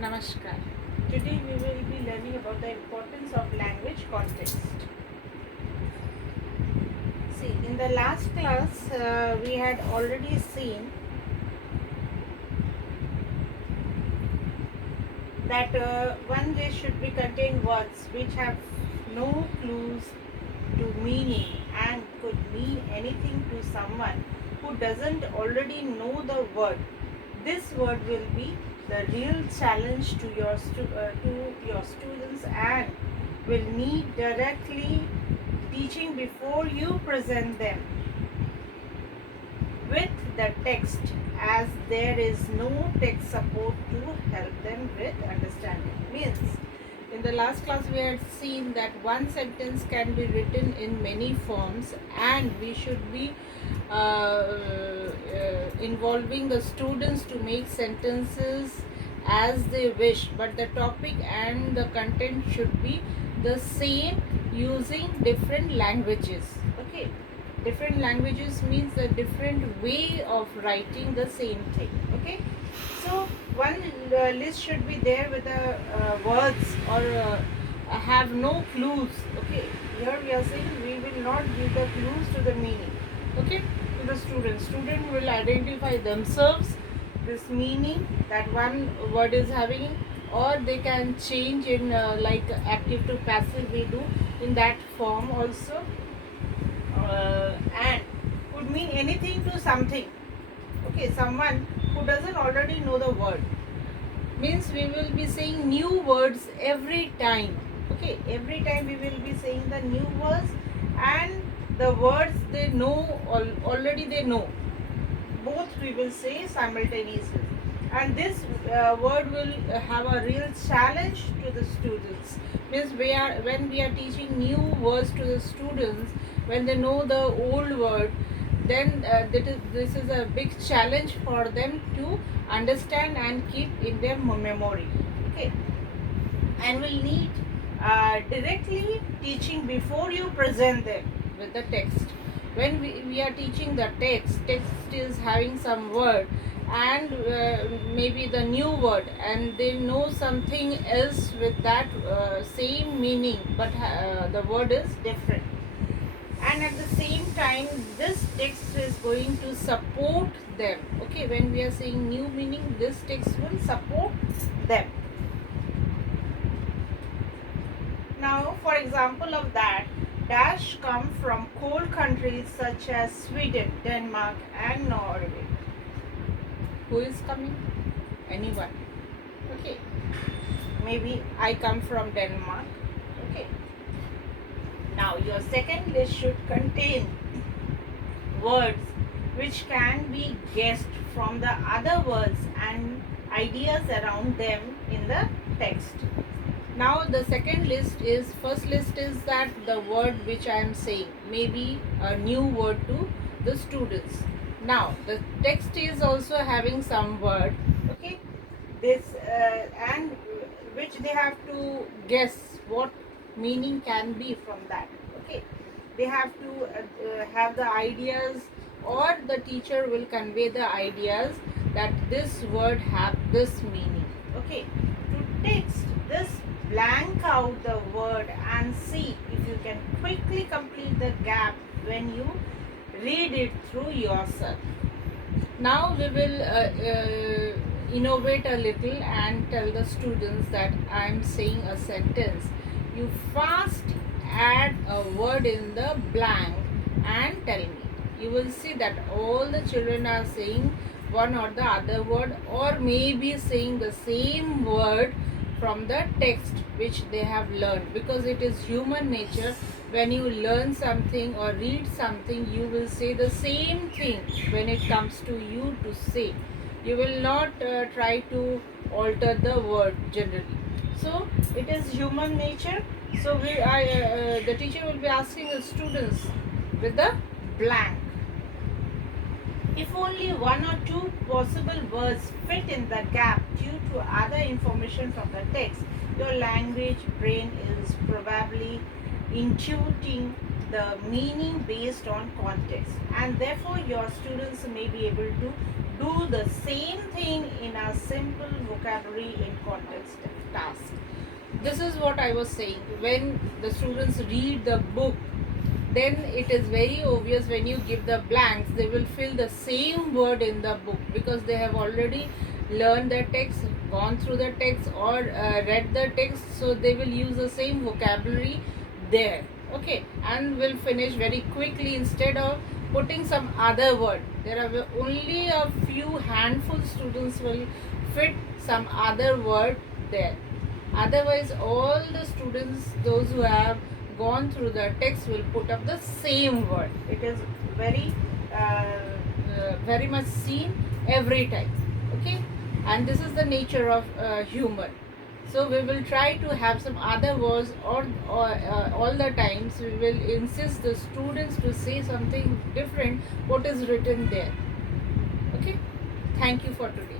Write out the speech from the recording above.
Namaskar. Today we will be learning about the importance of language context. See, in the last class we had already seen that one list should be contain words which have no clues to meaning and could mean anything to someone who doesn't already know the word. This word will be the real challenge to your students and will need directly teaching before you present them with the text, as there is no text support to help them with understanding. Means in the last class we had seen that one sentence can be written in many forms and we should be involving the students to make sentences as they wish, but the topic and the content should be the same using different languages. Okay, different languages means a different way of writing the same thing. Okay, so one list should be there with the words or have no clues. Okay, here we are saying we will not give the clues to the meaning. Okay, to the student will identify themselves this meaning that one word is having, or they can change in like active to passive we do in that form also, and could mean anything to something. Okay, someone who doesn't already know the word, means we will be saying new words every time. Okay, every time we will be saying the new words and the words they know already they know, both we will say simultaneously, and this word will have a real challenge to the students. Means when we are teaching new words to the students, when they know the old word, then this is a big challenge for them to understand and keep in their memory. Okay, and will need directly teaching before you present them with the text. When we are teaching the text is having some word and maybe the new word, and they know something else with that same meaning, but the word is different, and at the same time this text is going to support them. Okay, when we are saying new meaning, this text will support them. Now, for example of that, dash come from cold countries such as Sweden, Denmark and Norway. Who is coming? Anyone. Okay, maybe I come from Denmark. Okay, now your second list should contain words which can be guessed from the other words and ideas around them in the text. Now the second list is, first list is that the word which I am saying may be a new word to the students. Now the text is also having some word. Okay, this and which they have to guess what meaning can be from that. Okay, they have to have the ideas, or the teacher will convey the ideas that this word have this meaning. Okay, to text this, blank out the word and see if you can quickly complete the gap when you read it through yourself. Now we will innovate a little and tell the students that I am saying a sentence. You fast add a word in the blank and tell me. You will see that all the children are saying one or the other word, or maybe saying the same word from the text which they have learned, because it is human nature. When you learn something or read something, you will say the same thing when it comes to you to say. You will not try to alter the word generally. So it is human nature. So the teacher will be asking the students with the blank. If only one or two possible words fit in the gap due to other information from the text, your language brain is probably intuiting the meaning based on context, and therefore your students may be able to do the same thing in a simple vocabulary in context task. This is what I was saying. When the students read the book, then it is very obvious when you give the blanks, they will fill the same word in the book because they have already learned the text, gone through the text, or read the text, so they will use the same vocabulary there. Okay, and will finish very quickly instead of putting some other word. There are only a few handful students will fit some other word there. Otherwise, all the students, those who have gone through the text, will put up the same word. It is very much seen every time. Okay, and this is the nature of humor. So we will try to have some other words, or all the times we will insist the students to say something different what is written there. Okay, thank you for today.